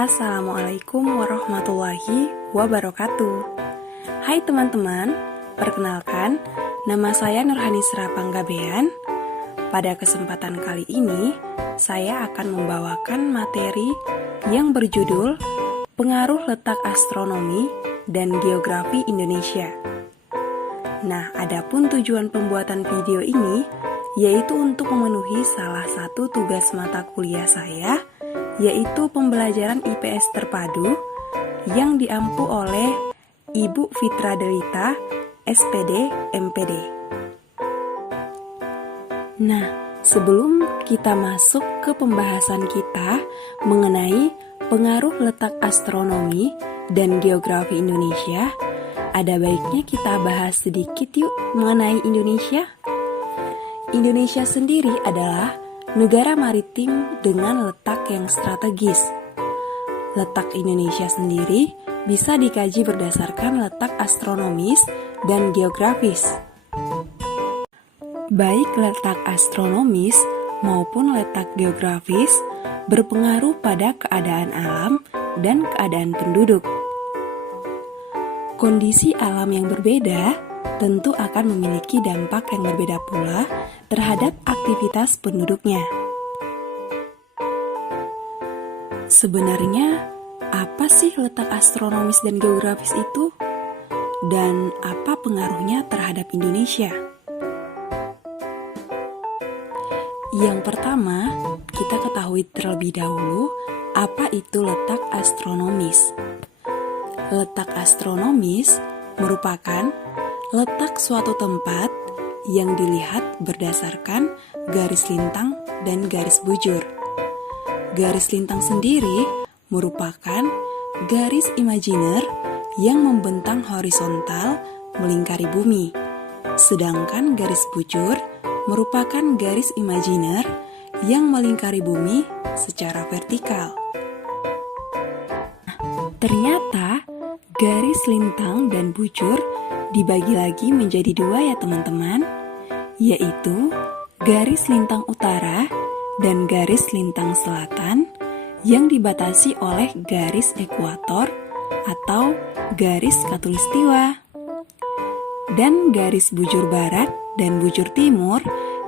Assalamualaikum warahmatullahi wabarakatuh. Hai teman-teman, perkenalkan, nama saya Nurhanisra Panggabean. Pada kesempatan kali ini, saya akan membawakan materi yang berjudul Pengaruh Letak Astronomi dan Geografi Indonesia. Nah, adapun tujuan pembuatan video ini yaitu untuk memenuhi salah satu tugas mata kuliah saya, yaitu pembelajaran IPS terpadu yang diampu oleh Ibu Fitra Delita, SPD, MPD. Nah, sebelum kita masuk ke pembahasan kita mengenai pengaruh letak astronomi dan geografi Indonesia, ada baiknya kita bahas sedikit yuk mengenai Indonesia. Indonesia sendiri adalah negara maritim dengan letak yang strategis. Letak Indonesia sendiri bisa dikaji berdasarkan letak astronomis dan geografis. Baik letak astronomis maupun letak geografis berpengaruh pada keadaan alam dan keadaan penduduk. Kondisi alam yang berbeda tentu akan memiliki dampak yang berbeda pula terhadap aktivitas penduduknya. Sebenarnya, apa sih letak astronomis dan geografis itu? Dan apa pengaruhnya terhadap Indonesia? Yang pertama, kita ketahui terlebih dahulu apa itu letak astronomis. Letak astronomis merupakan letak suatu tempat yang dilihat berdasarkan garis lintang dan garis bujur. Garis lintang sendiri merupakan garis imajiner yang membentang horizontal melingkari bumi, sedangkan garis bujur merupakan garis imajiner yang melingkari bumi secara vertikal. Ternyata garis lintang dan bujur dibagi lagi menjadi dua ya teman-teman, yaitu garis lintang utara dan garis lintang selatan yang dibatasi oleh garis ekuator atau garis khatulistiwa, dan garis bujur barat dan bujur timur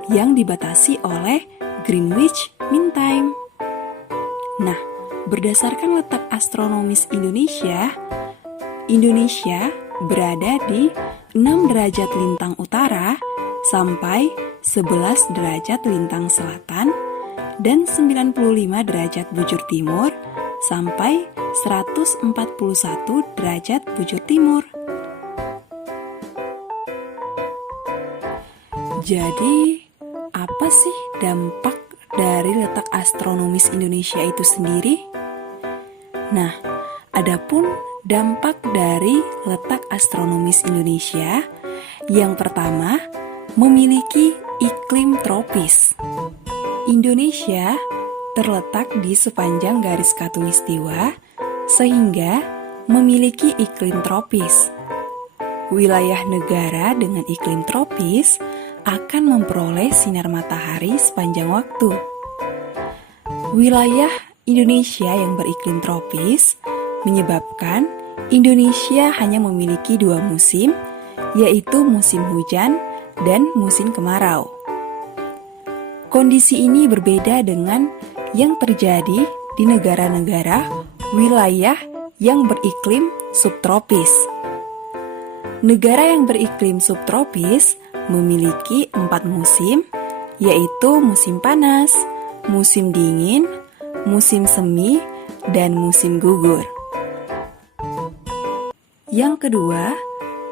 yang dibatasi oleh Greenwich Mean Time. Nah, berdasarkan letak astronomis Indonesia berada di 6 derajat lintang utara sampai 11 derajat lintang selatan dan 95 derajat bujur timur sampai 141 derajat bujur timur. Jadi, apa sih dampak dari letak astronomis Indonesia itu sendiri? Nah, adapun dampak dari letak astronomis Indonesia, yang pertama, memiliki iklim tropis. Indonesia terletak di sepanjang garis khatulistiwa, sehingga memiliki iklim tropis. Wilayah negara dengan iklim tropis akan memperoleh sinar matahari sepanjang waktu. Wilayah Indonesia yang beriklim tropis menyebabkan Indonesia hanya memiliki 2 musim, yaitu musim hujan dan musim kemarau. Kondisi ini berbeda dengan yang terjadi di negara-negara wilayah yang beriklim subtropis. Negara yang beriklim subtropis memiliki 4 musim, yaitu musim panas, musim dingin, musim semi, dan musim gugur. Yang kedua,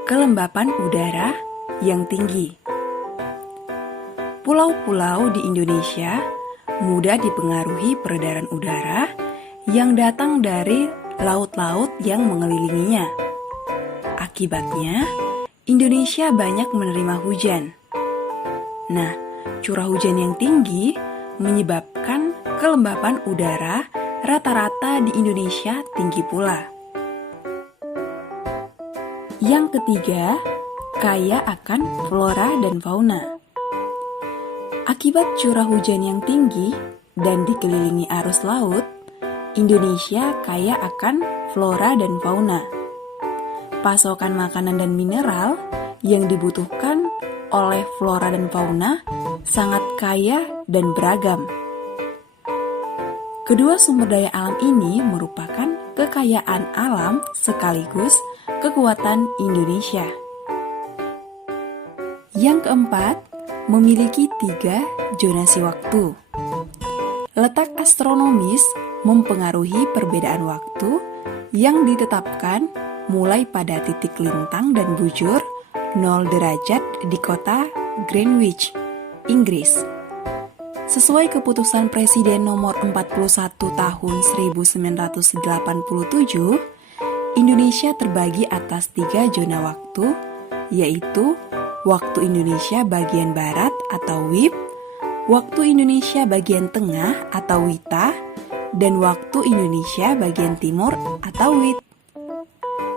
kelembapan udara yang tinggi. Pulau-pulau di Indonesia mudah dipengaruhi peredaran udara yang datang dari laut-laut yang mengelilinginya. Akibatnya, Indonesia banyak menerima hujan. Nah, curah hujan yang tinggi menyebabkan kelembapan udara rata-rata di Indonesia tinggi pula. Yang ketiga, kaya akan flora dan fauna. Akibat curah hujan yang tinggi dan dikelilingi arus laut, Indonesia kaya akan flora dan fauna. Pasokan makanan dan mineral yang dibutuhkan oleh flora dan fauna sangat kaya dan beragam. Kedua sumber daya alam ini merupakan kekayaan alam sekaligus kekuatan Indonesia. Yang keempat, memiliki 3 zonasi waktu. Letak astronomis mempengaruhi perbedaan waktu yang ditetapkan mulai pada titik lintang dan bujur 0 derajat di kota Greenwich, Inggris. Sesuai keputusan Presiden nomor 41 tahun 1987, Indonesia terbagi atas 3 zona waktu, yaitu waktu Indonesia bagian Barat atau WIB, waktu Indonesia bagian Tengah atau WITA, dan waktu Indonesia bagian Timur atau WIT.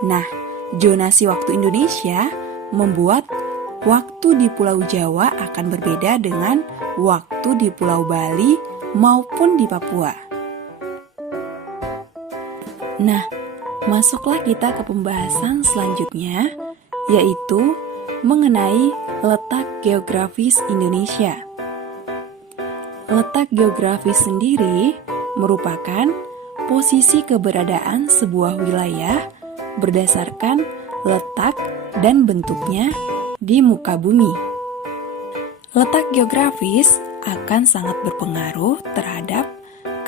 Nah, zonasi waktu Indonesia membuat waktu di Pulau Jawa akan berbeda dengan waktu di Pulau Bali maupun di Papua. Nah, masuklah kita ke pembahasan selanjutnya, yaitu mengenai letak geografis Indonesia. Letak geografis sendiri merupakan posisi keberadaan sebuah wilayah berdasarkan letak dan bentuknya di muka bumi. Letak geografis akan sangat berpengaruh terhadap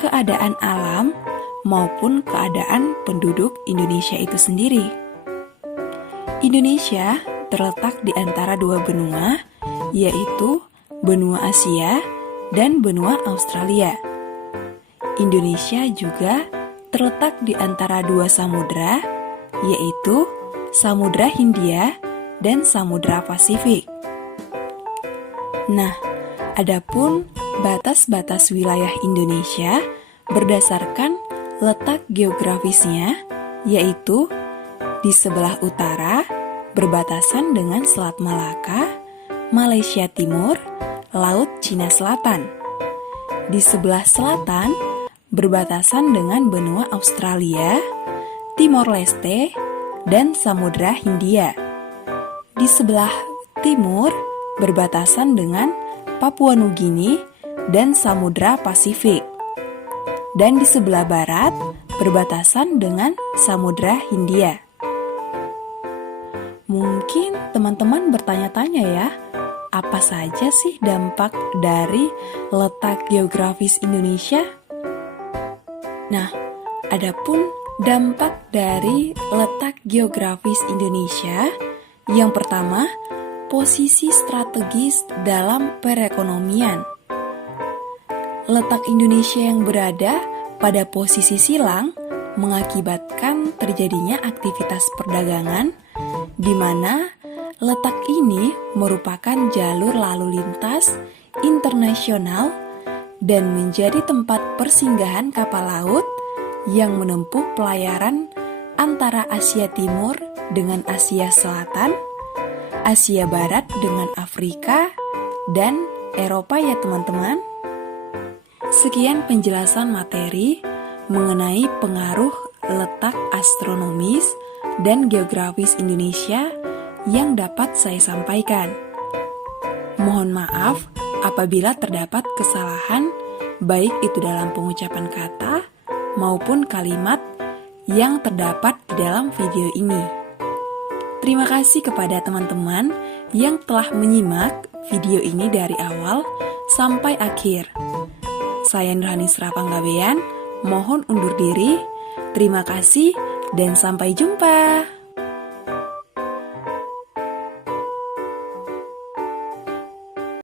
keadaan alam maupun keadaan penduduk Indonesia itu sendiri. Indonesia terletak di antara 2 benua, yaitu benua Asia dan benua Australia. Indonesia juga terletak di antara 2 samudra, yaitu Samudra Hindia dan Samudra Pasifik. Nah, adapun batas-batas wilayah Indonesia berdasarkan letak geografisnya, yaitu di sebelah utara berbatasan dengan Selat Malaka, Malaysia Timur, Laut Cina Selatan. Di sebelah selatan berbatasan dengan benua Australia, Timor Leste, dan Samudra Hindia. Di sebelah timur berbatasan dengan Papua Nugini dan Samudra Pasifik. Dan di sebelah barat berbatasan dengan Samudra Hindia. Mungkin teman-teman bertanya-tanya ya, apa saja sih dampak dari letak geografis Indonesia? Nah, adapun dampak dari letak geografis Indonesia, yang pertama, posisi strategis dalam perekonomian. Letak Indonesia yang berada pada posisi silang mengakibatkan terjadinya aktivitas perdagangan, di mana letak ini merupakan jalur lalu lintas internasional dan menjadi tempat persinggahan kapal laut yang menempuh pelayaran antara Asia Timur dengan Asia Selatan, Asia Barat dengan Afrika, dan Eropa ya teman-teman. Sekian penjelasan materi mengenai pengaruh letak astronomis dan geografis Indonesia yang dapat saya sampaikan. Mohon maaf apabila terdapat kesalahan, baik itu dalam pengucapan kata maupun kalimat yang terdapat di dalam video ini. Terima kasih kepada teman-teman yang telah menyimak video ini dari awal sampai akhir. Saya Nurhani Srapanggabean, mohon undur diri. Terima kasih dan sampai jumpa.